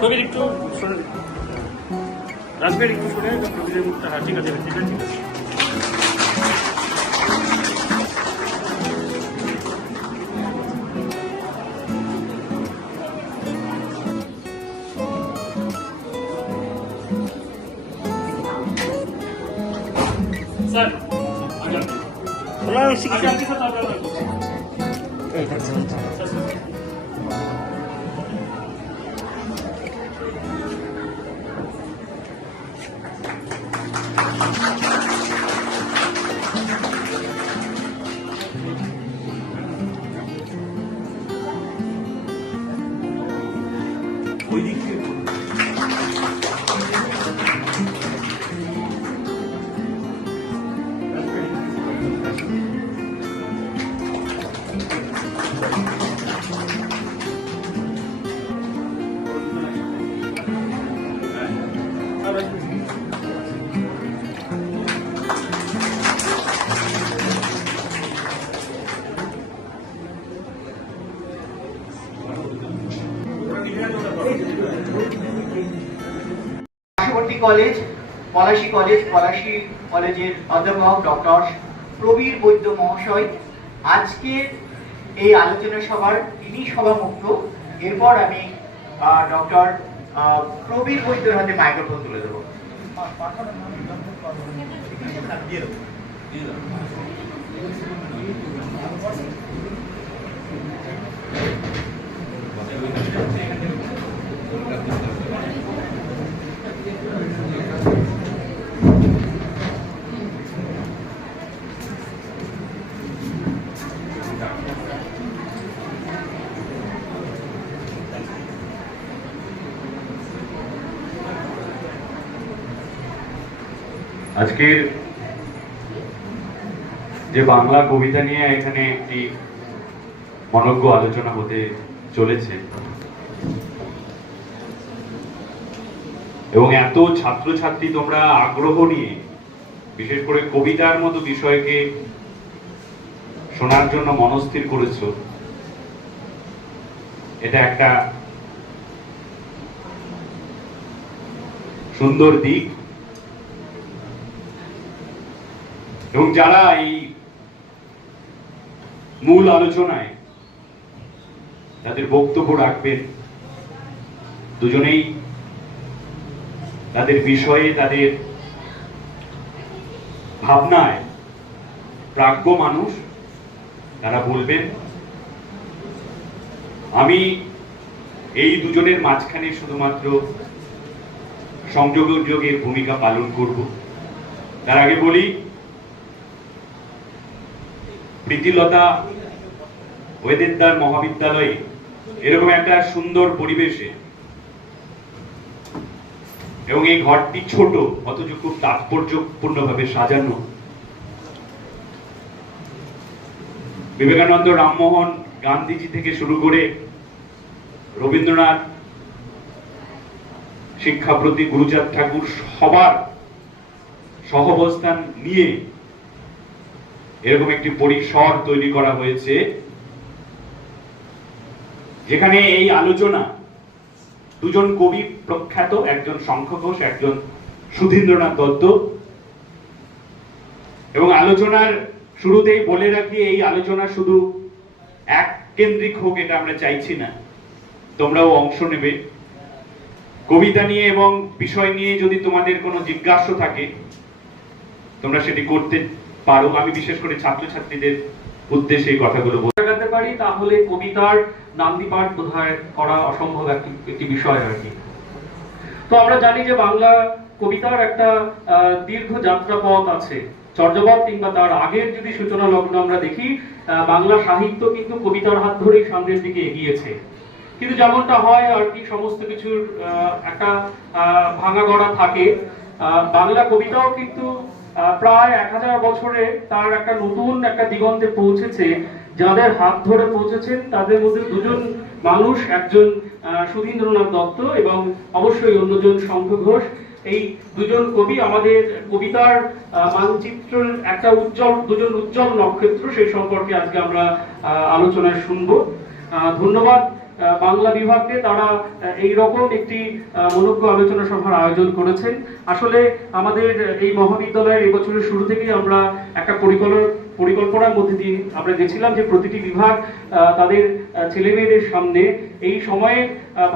প্রবীর একটু সরে রাজবীর একটু সরে প্রবীরের মুখটা। হ্যাঁ ঠিক আছে ঠিক আছে। স্যার ওই দিক থেকে পার্শ্ববর্তী কলেজ পলাশী কলেজের অধ্যাপক ডক্টর প্রবীর বৈদ্য মহাশয় আজকের এই আলোচনা সভার তিনি সভামুক্ত। এরপর আমি ডক্টর প্রবীর বৈদ্যর হাতে মাইক্রোফোন তুলে দেবো। আজকের যে বাংলা কবিতা নিয়ে এখানে একটি মনজ্ঞ আলোচনা হতে চলেছে এবং এত ছাত্রছাত্রী তোমরা আগ্রহ নিয়ে বিশেষ করে কবিতার মতো বিষয়কে শোনার জন্য মনস্থির করেছো, এটা একটা সুন্দর দিক। এবং যারা এই মূল আলোচনায় তাদের বক্তব্য রাখবেন দুজনেই তাদের বিষয়ে তাদের ভাবনায় প্রাজ্ঞ মানুষ, তারা বলবেন। আমি এই দুজনের মাঝখানে শুধুমাত্র সংযোগের ভূমিকা পালন করব। তার আগে বলি, প্রীতিলতা ওয়েদেরদার মহাবিদ্যালয়ে এরকম একটা সুন্দর পরিবেশে এবং এই ঘরটি ছোট অথচ খুব তাৎপর্যপূর্ণভাবে সাজানো, বিবেকানন্দ, রামমোহন, গান্ধীজি থেকে শুরু করে রবীন্দ্রনাথ, শিক্ষাপ্রতি গুরুচাঁদ ঠাকুর সবার সহাবস্থান নিয়ে এরকম একটি পরিসর তৈরি করা হয়েছে যেখানে এই আলোচনা দুজন কবি প্রখ্যাত, একজন শঙ্খ ঘোষ, একজন সুধীন্দ্রনাথ দত্ত। এবং আলোচনার শুরুতেই বলে রাখি, এই আলোচনা শুধু এক কেন্দ্রিক হোক এটা আমরা চাইছি না, তোমরাও অংশ নেবে কবিতা নিয়ে এবং বিষয় নিয়ে। যদি তোমাদের কোনো জিজ্ঞাসা থাকে তোমরা সেটি করতে পারো। আমি বিশেষ করে ছাত্রছাত্রীদের উদ্দেশ্যে এই কথাগুলো বলতে পারি, তাহলে কবিতার নান্দিপাঠ বোধহয় করা অসম্ভব একটি বিষয় আর কি। তো আমরা জানি যে বাংলা কবিতার একটা দীর্ঘ যাত্রাপথ আছে। চর্যাপদ কিংবা তার আগের যদি সূচনা লগ্ন আমরা দেখি, বাংলা সাহিত্য কিন্তু কবিতার হাত ধরেই সামনের দিকে এগিয়েছে। কিন্তু যেমনটা হয় আর কি, সমস্ত কিছুর একটা ভাঙা গড়া থাকে। বাংলা কবিতাও কিন্তু প্রায় 1000 বছরে তার একটা নতুন একটা দিগন্তে পৌঁছেছে। যাদের হাত ধরে পৌঁছেছেন তাদের মধ্যে দুজন মানুষ, একজন সুধীন্দ্রনাথ দত্ত এবং অবশ্যই অন্যজন শঙ্খ ঘোষ। এই দুজন কবি আমাদের কবিতার মানচিত্রের একটা দুজন উজ্জ্বল নক্ষত্র, সেই সম্পর্কে আজকে আমরা আলোচনায় শুনবো। ধন্যবাদ বাংলা বিভাগকে তারা এই রকম একটি মনোজ্ঞ আলোচনা সভার আয়োজন করেছেন। আসলে আমাদের এই মহাবিদ্যালয়ের এই বছরের শুরু থেকেই আমরা একটা পরিকল্পনার মধ্যে দিয়ে আমরা গেছিলাম যে প্রতিটি বিভাগ তাদের ছেলেমেয়েদের সামনে এই সময়ের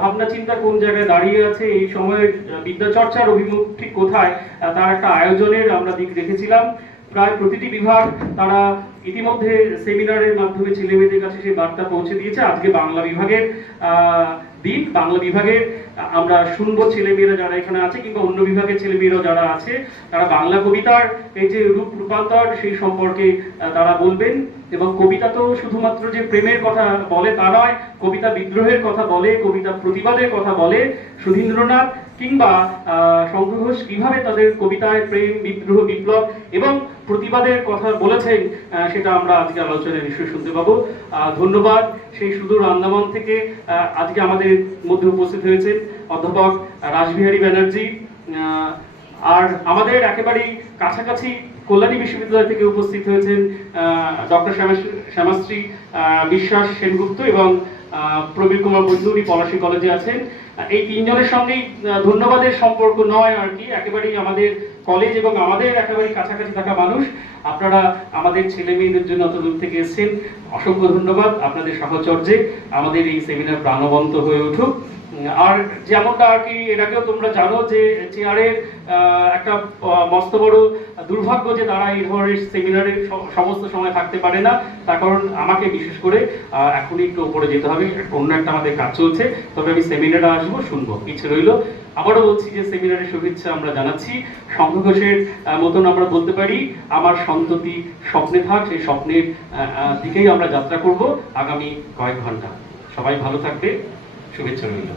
ভাবনা চিন্তা কোন জায়গায় দাঁড়িয়ে আছে, এই সময়ের বিদ্যাচর্চার অভিমুখ ঠিক কোথায়, তার একটা আয়োজনের আমরা দিক রেখেছিলাম। প্রায় প্রতিটি বিভাগ তারা ইতিমধ্যে সেমিনারের মাধ্যমে ছেলেমেয়েদের কাছে সেই বার্তা পৌঁছে দিয়েছে। আজকে বাংলা বিভাগের দিন, বাংলা বিভাগের আমরা শুনবো ছেলেমেয়েরা যারা এখানে আছে কিংবা অন্য বিভাগের ছেলেমেয়েরাও যারা আছে তারা বাংলা কবিতার এই যে রূপান্তর সেই সম্পর্কে তারা বলবেন। এবং কবিতা তো শুধুমাত্র যে প্রেমের কথা বলে তা নয়, কবিতা বিদ্রোহের কথা বলে, কবিতা প্রতিবাদের কথা বলে। সুধীন্দ্রনাথ কিংবা শঙ্খ ঘোষ কিভাবে তাদের কবিতায় প্রেম, বিদ্রোহ, বিপ্লব এবং প্রতিবাদের কথা বলেছেন সেটা আমরা আজকে আলোচনায় নিশ্চয়ই শুনতে পাবো। ধন্যবাদ সেই সুদূর আন্দামান থেকে আজকে আমাদের মধ্যে উপস্থিত হয়েছেন অধ্যাপক রাসবিহারী ব্যানার্জি। আর আমাদের একেবারেই কাছাকাছি কল্যাণী বিশ্ববিদ্যালয় থেকে উপস্থিত হয়েছেন ডক্টর শ্যামাশ্রী বিশ্বাস সেনগুপ্ত এবং প্রবীর কুমার বন্ধু, উনি পলাশী কলেজে আছেন। এই তিনজনের সঙ্গেই ধন্যবাদের সম্পর্ক নয় আর কি, একেবারেই আমাদের কলেজ এবং আমাদের একেবারেই কাছাকাছি থাকা মানুষ। আপনারা আমাদের ছেলে মেয়েদের জন্য অত দূর থেকে এসেছেন, অসংখ্য ধন্যবাদ। আপনাদের সাহচর্যে আমাদের এই সেমিনার প্রাণবন্ত হয়ে উঠুক। আর যেমনটা আর কি এর আগেও তোমরা জানো যে চেয়ারের একটা মস্ত বড় দুর্ভাগ্য যে তারা এই ধরনের সেমিনারে সমস্ত সময় থাকতে পারে না, তার কারণ আমাকে বিশেষ করে এখনই একটু উপরে যেতে হবে, অন্য একটা আমাদের কাজ চলছে। তবে আমি সেমিনারে আসবো, শুনবো, ইচ্ছে রইল। আবারও বলছি যে সেমিনারের শুভেচ্ছা আমরা জানাচ্ছি। শঙ্খ ঘোষের মতন আমরা বলতে পারি আমার সন্ততি স্বপ্নে থাক, সেই স্বপ্নের দিকেই আমরা যাত্রা করব আগামী কয়েক ঘন্টা। সবাই ভালো থাকবে, শুভেচ্ছা রইল।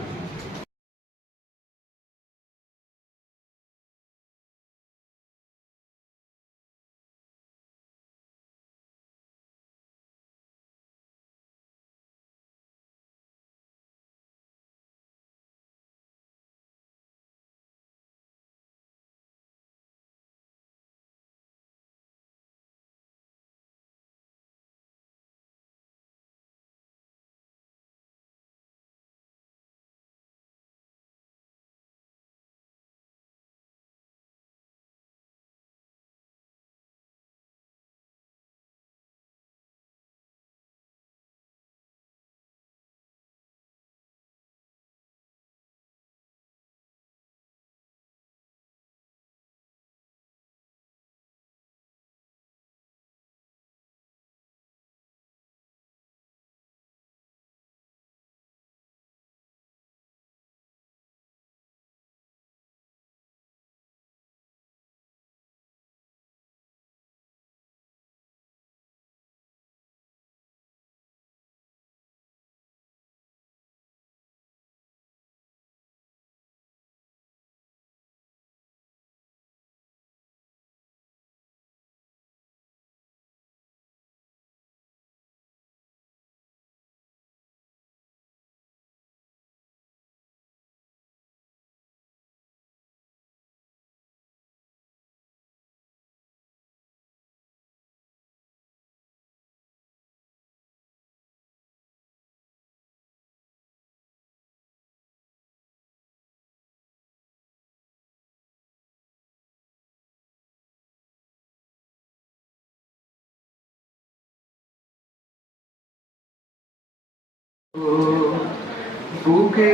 বুকে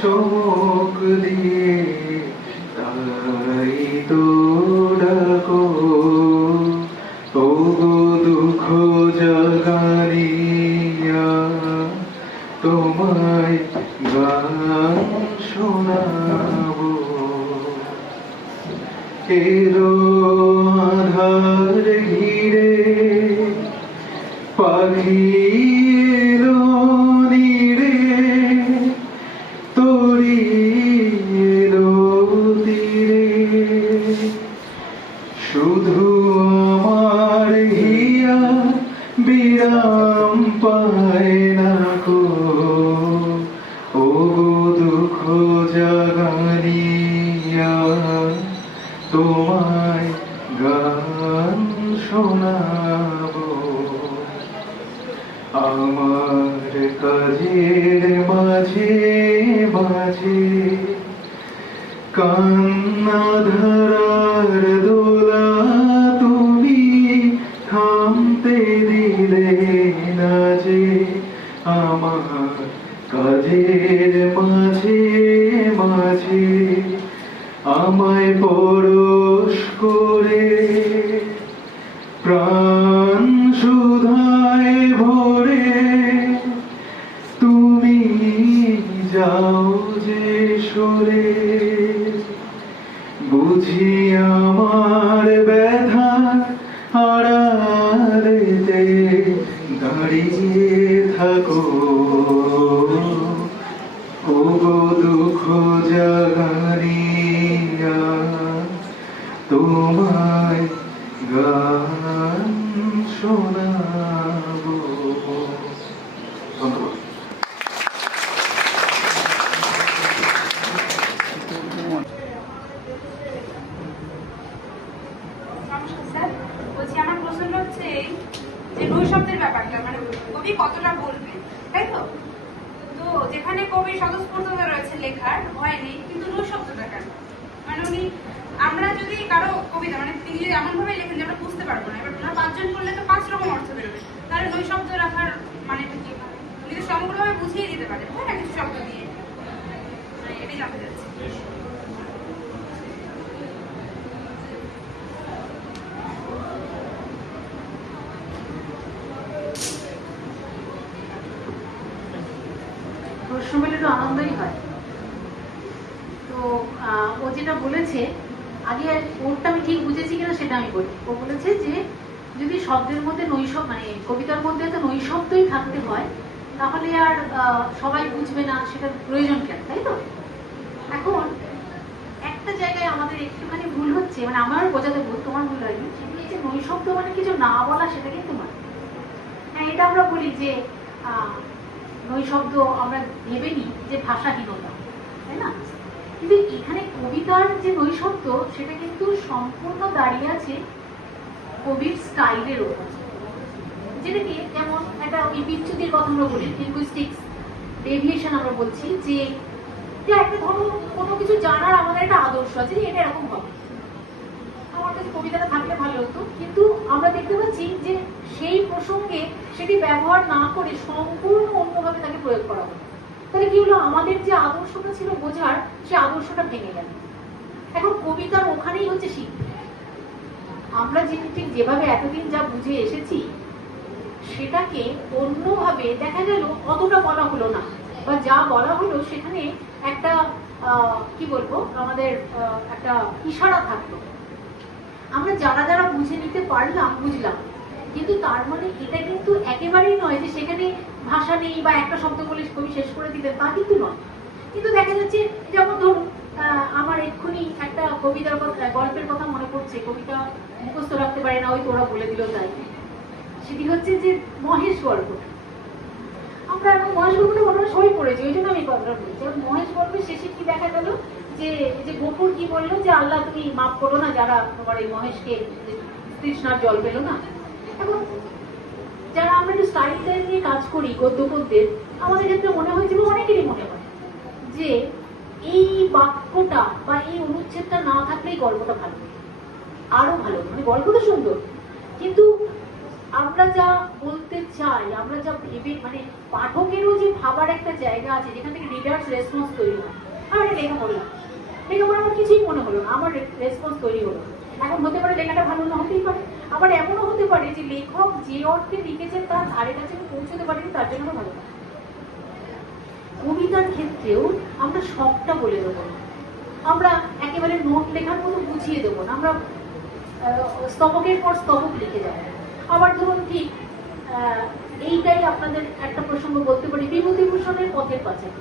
চোখ দিয়ে তাই তো ডাকো, ও গো দুঃখ জাগানিয়া তোমায় গান শোনাবো। এলো আধার ঘিরে পাখি এলো নীড়ে, তোরি এলো তীরে, শুধু আমার হিয়া বিরাম পায় না কো, ও দুঃখ জাগানিয়া তোমায় গান শোনাবো। আমার কাজের মাঝে মাঝে কান্না ধারার দোলা তুমি থামতে দিলে না যে, আমার কাজের মাঝে মাঝে আমায় পরশ করে প্রাণ সুধায় ভরে তুমি যাও যে সরে, বুঝি আমার ব্যথা আড়ালেতে দাঁড়িয়ে থাকো, ও গো দুঃখ জাগানিয়া তোমায় গান শোনাবো। ধন্যবাদ। নমস্কার স্যার, বলছি আমার প্রশ্নটা হচ্ছে এই যে নৈশব্দের ব্যাপারটা, মানে কবি কতটা বলবে, তাই তো? তো যেখানে কবি স্বতঃস্ফূর্ততা রয়েছে, লেখার ভয় নেই, কিন্তু নৈশব্দটা কেন? মানে উনি, আমরা যদি কারো কবিতা, মানে তিনি যদি এমন ভাবে লেখেন যে আমরা বুঝতে পারবো না, এবার ওনারা 5 জন করলে তো 5 রকম অর্থ বেরোবে, তাহলে নৈশব্দ রাখার মানেটা কি? উনি তো সমগ্রভাবে বুঝিয়ে দিতে পারে, হয় না কিছু শব্দ দিয়ে, মানে এটাই জানতে চাচ্ছি। প্রশ্ন পেলে একটু আনন্দই হয়। তো ও যেটা বলেছে, আগে ওরটা আমি ঠিক বুঝেছি কিনা সেটা আমি বলি। ও বলেছে যে যদি শব্দের মধ্যে নৈশব্দ, মানে কবিতার মধ্যে তো নৈশব্দই থাকতে হয়, তাহলে আর সবাই বুঝবে না, সেটার প্রয়োজন কেন, তাই তো? এখন একটা জায়গায় আমাদের একটুখানি ভুল হচ্ছে, মানে আমার বোঝাতে ভুল, তোমার ভুল হয়নি। সেটি যে নৈশব্দ মানে কিছু না বলা, সেটা কিন্তু নয়। হ্যাঁ, এটা আমরা বলি যে নৈশব্দ আমরা ভেবে নিই যে ভাষাহীনতা, তাই না? কিন্তু এখানে কবিতার যে নৈশব্দ, সেটা কিন্তু সম্পূর্ণ দাঁড়িয়ে আছে কবির স্টাইলের উপর। যেটাকে যেমন একটা ওই বিচ্যুতির কথা আমরা বলি, লিঙ্গুইস্টিক্স ডেভিয়েশন আমরা বলছি, যে একটা ধরো কোনো কিছু জানার আমাদের একটা আদর্শ আছে যে এটা এরকম হবে, আমার কাছে কবিতাটা থাকলে ভালো হতো, কিন্তু আমরা দেখতে পাচ্ছি যে সেই প্রসঙ্গে সেটি ব্যবহার না করে সম্পূর্ণ অন্যভাবে তাকে প্রয়োগ করা হলো। তাহলে কি হলো, আমাদের যে আদর্শটা ছিল বোঝার, সে আদর্শটা ভেঙে গেল। এখন কবিতার ওখানেই হচ্ছে শিল্পী। আমরা ঠিক যেভাবে এতদিন যা বুঝে এসেছি, সেটাকে অন্যভাবে দেখা গেল অতটা বলা হলো না, বা যা বলা হলো সেখানে একটা কি বলবো, আমাদের একটা ইশারা থাকলো। আমরা যারা যারা বুঝে নিতে পারলাম, বুঝলাম, কিন্তু তার মানে এটা কিন্তু একেবারেই নয় যে সেখানে ভাষা নেই বা একটা শব্দ বলে কবি শেষ করে দিলেন, তা কিন্তু নয়। কিন্তু দেখা যাচ্ছে, যেমন ধরুন আমার এক্ষুনি একটা কবিতার কথা, গল্পের কথা মনে পড়ছে, কবিতা মুখস্থ রাখতে পারে না, ওই তোরা বলে দিল তাই। সেটি হচ্ছে যে মহেশ গল্পটা। আমরা এখন মহেশ গল্পটা ঘটনা সই করেছি, ওই জন্য আমি কথাটা বলছি। মহেশ গল্পের শেষে কি দেখা গেল, যে গোপুর কি বললো, যে আল্লাহ তুমি মাফ করো না যারা তোমার এই মহেশকে তৃষ্ণার জল পেলো না। এখন যারা আমরা একটু স্টাইল নিয়ে কাজ করি গদ্যপদ্যের, আমাদের ক্ষেত্রে মনে হয়েছে, অনেকেরই মনে হয় যে এই বাক্যটা বা এই অনুচ্ছেদটা না থাকলেই গল্পটা ভালো, আরো ভালো, মানে গল্প তো সুন্দর, কিন্তু আমরা যা বলতে চাই, আমরা যা ভেবে, মানে পাঠকেরও যে ভাবার একটা জায়গা আছে যেখান থেকে রিডার্স রেসপন্স তৈরি হয়। আমার এটা লেখা পড়লাম, লেখা পড়ে আমার কিছুই মনে হলো না, আমার রেসপন্স তৈরি হলো। এখন হতে পারে লেখাটা ভালো না হতেই পারে, আবার এমনও হতে পারে যে লেখক যে অর্থে লিখেছেন তার ধারে কাছে পৌঁছতে পারেনি, তার জন্য ভালো না। কবিতার ক্ষেত্রেও আমরা সবটা বলে দেবো না, আমরা একেবারে নোট লেখার মতো বুঝিয়ে দেবো না, আমরা স্তবকের পর স্তবক লিখে যাবো। আবার ধরুন ঠিক এইটাই আপনাদের একটা প্রসঙ্গ বলতে পারি, বিভূতিভূষণের পথের পাঁচালী,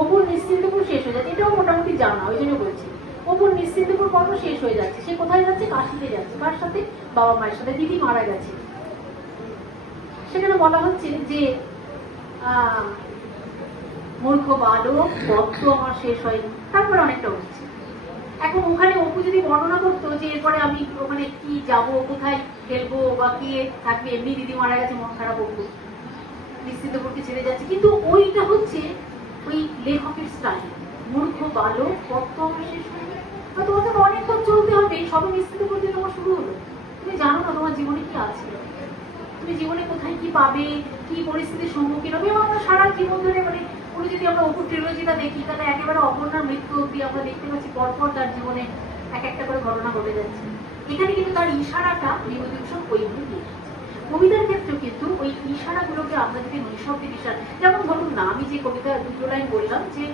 অপুর নিশ্চিন্তপুর শেষ হয়ে যাচ্ছে, এটাও মোটামুটি জানা, ওই জন্য বলছি। অপুর নিশ্চিন্তপুর পর্ব শেষ হয়ে যাচ্ছে, সে কোথায় যাচ্ছে? কাশিতে যাচ্ছে। কার সাথে? বাবা মায়ের সাথে। দিদি মারা গেছে। সেখানে বলা হচ্ছে যে মূর্খ বালক, পথ তো আমার শেষ হয়নি, তারপরে অনেকটা হচ্ছে। এখন ওখানে অপু যদি বর্ণনা করতো যে এরপরে আমি ওখানে কি যাব, কোথায় খেলবো বা কি থাকবে, এমনি দিদি মারা গেছে মন খারাপ হতো, নিশ্চিত করতে ছেড়ে যাচ্ছে, কিন্তু ওইটা হচ্ছে ওই লেখকের স্টাইল। মূর্খ বালক কত শেষ হয়ে গেল, তোমাকে অনেকক্ষণ চলতে হবে, সবে নিশ্চিত করতে তোমার শুরু হলো। তুমি জানো না তোমার জীবনে কি আছে, তুমি জীবনে কোথায় কি পাবে, কি পরিস্থিতির সম্মুখীন হবে। এবং আমরা সারা জীবন ধরে মানে পুরো যদি আমরা অপুর ট্রিলজিটা দেখি তাহলে একেবারে অপর্ণার মৃত্যু অব্দি আমরা দেখতে পাচ্ছি পরপর তার জীবনে এক একটা করে ঘটনা ঘটে যাচ্ছে। এখানে কিন্তু তার ইশারাটা বিভূতিভূষণ ওইভাবে দিয়ে এসেছে। কবিতার ক্ষেত্রেও কিন্তু ওই ইশারাগুলোকে আমরা যদি নৈশব্দের ইশারা, যেমন ধরুন না, আমি যে কবিতা দুটো লাইন বললাম যে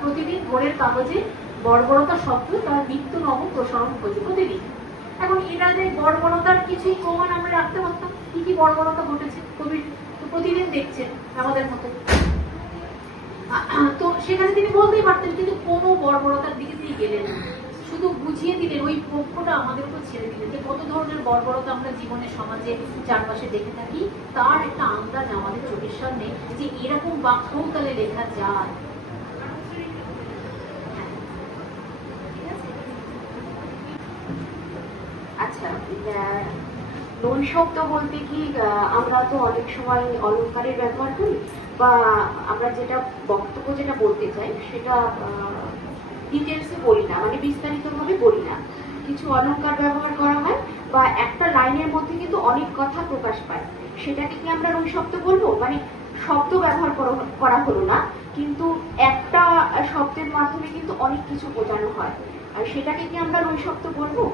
প্রতিদিন ভোরের কাগজে বর্বরতা শব্দ তার নিত্য নব প্রসারণ খোঁজে প্রতিদিন। এখন এনাদের বর্বরতার কিছুই প্রমাণ আমরা রাখতে পারতাম, কি কি বর্বরতা ঘটেছে কবির তো প্রতিদিন দেখছেন আমাদের মতো, তো সেখানে তিনি বলতেই পারতেন, কিন্তু কোনো বর্বরতার দিকে তিনি গেলেন না, শুধু বুঝিয়ে দিলেন, ওই পক্ষটা আমাদের উপর ছেড়ে দিলেন যে কত ধরনের বর্বরতা আমরা জীবনে সমাজে চারপাশে দেখে থাকি, তার একটা আন্দাজ আমাদের চোখের সামনে যে এরকম বাক্যও তাহলে লেখা যায়। আচ্ছা, নৈশব্দ বলতে কি আমরা তো অনেক সময় অলংকারের ব্যবহার করি, বা আমরা যেটা বক্তব্য যেটা বলতে চাই সেটা ডিটেলসে বলি না, মানে বিস্তারিতভাবে বলি না, কিছু অলংকার ব্যবহার করা হয়, বা একটা লাইনের মধ্যে কিন্তু অনেক কথা প্রকাশ পায়, সেটাকে কি আমরা নৈশব্দ বলবো? মানে শব্দ ব্যবহার করা হলো না, কিন্তু একটা শব্দের মাধ্যমে কিন্তু অনেক কিছু বোঝানো হয়, আর সেটাকে কি আমরা নৈশব্দ বলবো?